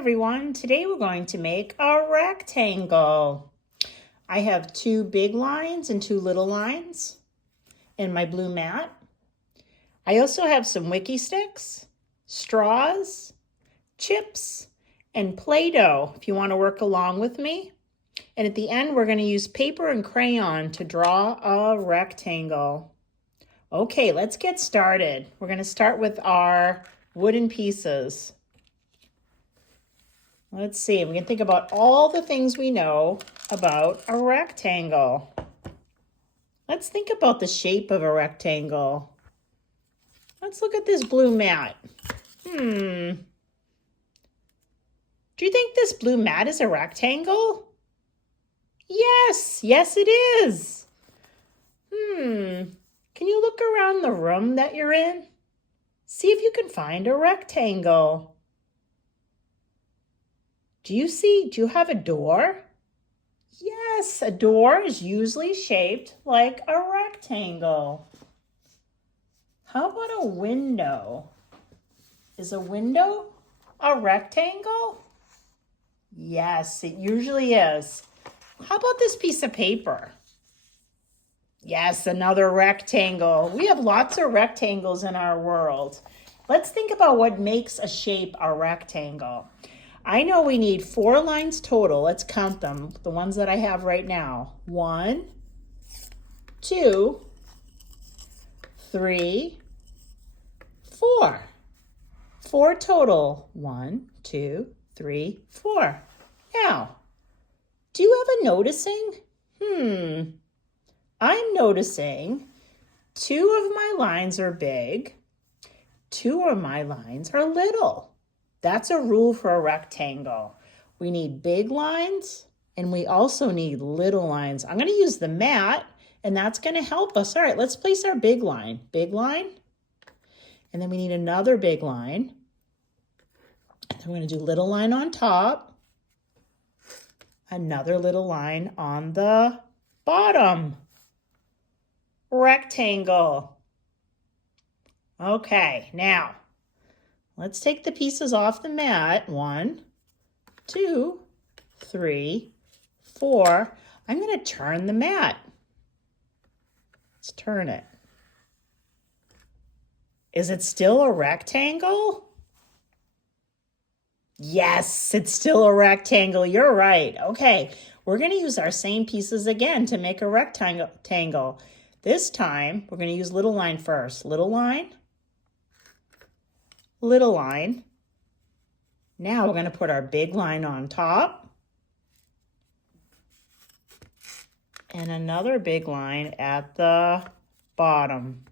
everyone, today we're going to make a rectangle. I have 2 big lines and 2 little lines in my blue mat. I also have some wiki sticks, straws, chips, and Play-Doh if you want to work along with me. And at the end we're going to use paper and crayon to draw a rectangle. Okay, let's get started. We're going to start with our wooden pieces. Let's see, we can think about all the things we know about a rectangle. Let's think about the shape of a rectangle. Let's look at this blue mat. Do you think this blue mat is a rectangle? Yes, it is. Can you look around the room that you're in? See if you can find a rectangle. Do you have a door? Yes, a door is usually shaped like a rectangle. How about a window? Is a window a rectangle? Yes, it usually is. How about this piece of paper? Yes, another rectangle. We have lots of rectangles in our world. Let's think about what makes a shape a rectangle. I know we need 4 lines total. Let's count them, the ones that I have right now. 1, 2, 3, 4. 4 total. 1, 2, 3, 4. Now, do you have a noticing? I'm noticing 2 of my lines are big, 2 of my lines are little. That's a rule for a rectangle. We need big lines and we also need little lines. I'm going to use the mat and that's going to help us. All right, let's place our big line. Big line. And then we need another big line. And we're going to do little line on top. Another little line on the bottom. Rectangle. Okay, now let's take the pieces off the mat. 1, 2, 3, 4. I'm going to turn the mat. Let's turn it. Is it still a rectangle? Yes, it's still a rectangle. You're right. Okay, we're going to use our same pieces again to make a rectangle. This time, we're going to use little line first. Little line. Little line. Now we're going to put our big line on top. And another big line at the bottom.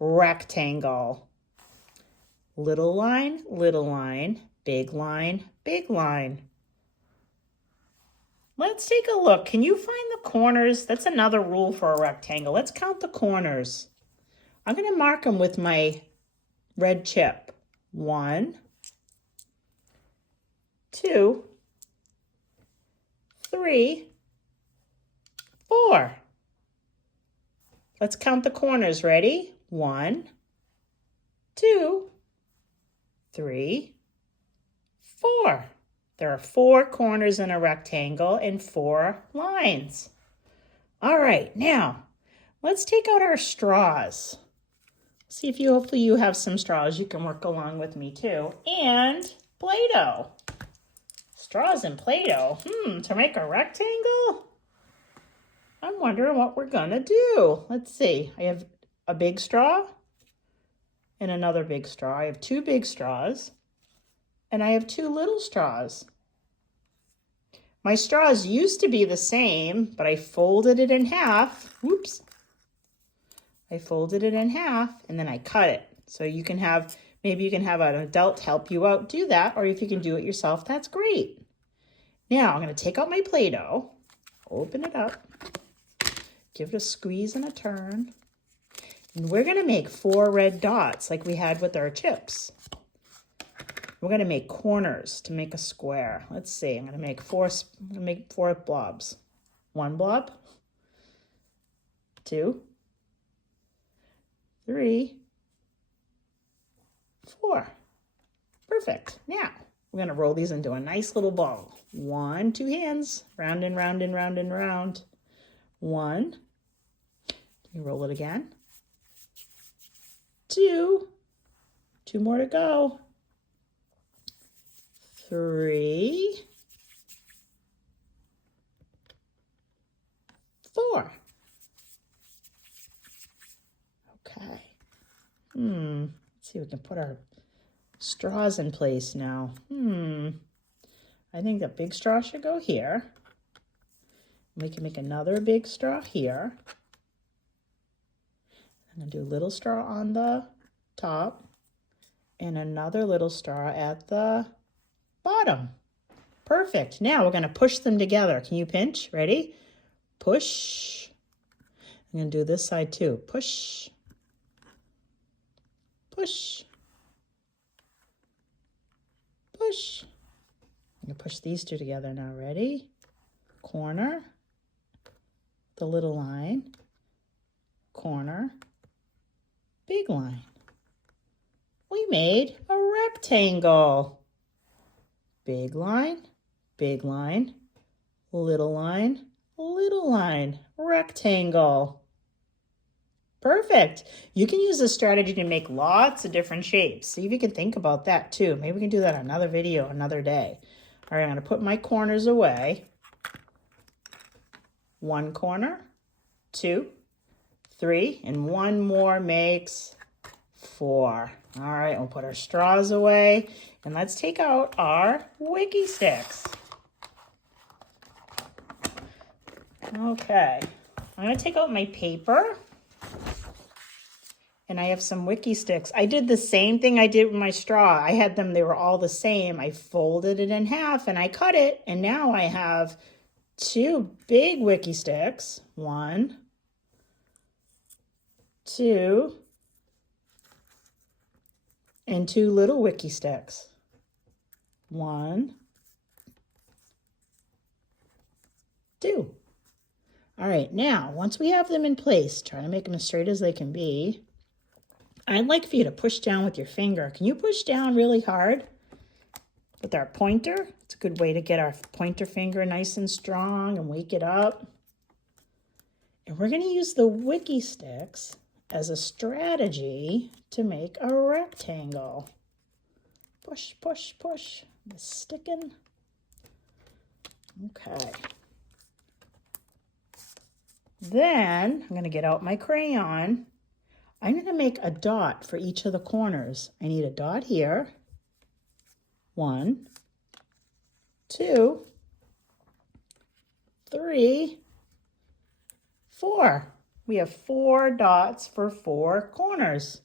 Rectangle. Little line, big line, big line. Let's take a look. Can you find the corners? That's another rule for a rectangle. Let's count the corners. I'm going to mark them with my red chip. 1, 2, 3, 4. Let's count the corners. Ready? 1, 2, 3, 4. There are 4 corners in a rectangle and 4 lines. All right, now let's take out our straws. See if hopefully you have some straws. You can work along with me too. And Play-Doh. Straws and Play-Doh. To make a rectangle? I'm wondering what we're gonna do. Let's see. I have a big straw and another big straw. I have 2 big straws and I have 2 little straws. My straws used to be the same, but I folded it in half. Whoops. I folded it in half and then I cut it. So you can have, maybe you can have an adult help you out do that, or if you can do it yourself, that's great. Now I'm going to take out my Play-Doh, open it up, give it a squeeze and a turn. And we're going to make 4 red dots like we had with our chips. We're going to make corners to make a square. Let's see. I'm going to make 4 blobs. 1 blob, 2, 3, 4. Perfect. Now, we're going to roll these into a nice little ball. 1, 2 hands, round and round and round and round. 1. You roll it again. 2. 2 more to go. 3. 4. Okay. Let's see if we can put our straws in place now. I think the big straw should go here. We can make another big straw here. I'm going to do a little straw on the top and another little straw at the bottom. Perfect. Now we're going to push them together. Can you pinch? Ready? Push. I'm going to do this side too. Push. Push. Push. I'm going to push these two together now. Ready? Corner. The little line. Corner. Big line. We made a rectangle. Big line, little line, little line, rectangle. Perfect. You can use this strategy to make lots of different shapes. See if you can think about that too. Maybe we can do that in another video, another day. All right, I'm going to put my corners away. 1 corner, 2, 3, and 1 more makes 4. All right, we'll put our straws away and let's take out our wiki sticks. Okay, I'm going to take out my paper and I have some wiki sticks. I did the same thing I did with my straw. I had them, they were all the same. I folded it in half and I cut it, and now I have 2 big wiki sticks. 1, 2, and 2 little wiki sticks. 1, 2. All right, now, once we have them in place, try to make them as straight as they can be. I'd like for you to push down with your finger. Can you push down really hard with our pointer? It's a good way to get our pointer finger nice and strong and wake it up. And we're going to use the wiki sticks as a strategy to make a rectangle. Push, push, push. It's sticking. Okay. Then I'm going to get out my crayon. I'm going to make a dot for each of the corners. I need a dot here. 1, 2, 3, 4. We have 4 dots for 4 corners.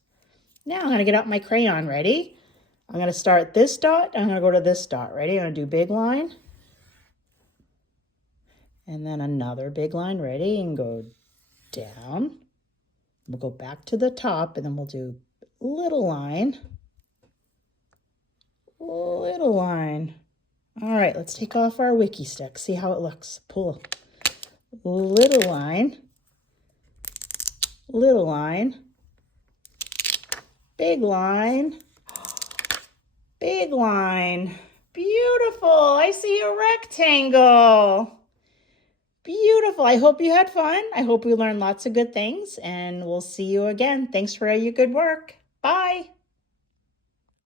Now I'm going to get out my crayon. Ready? I'm going to start this dot. I'm going to go to this dot. Ready? I'm going to do big line. And then another big line. Ready? And go down. We'll go back to the top, and then we'll do little line. Little line. All right, let's take off our wiki stick. See how it looks. Pull. Little line. Little line. Big line. Big line. Beautiful. I see a rectangle. Beautiful. I hope you had fun. I hope we learned lots of good things, and we'll see you again. Thanks for all your good work. Bye.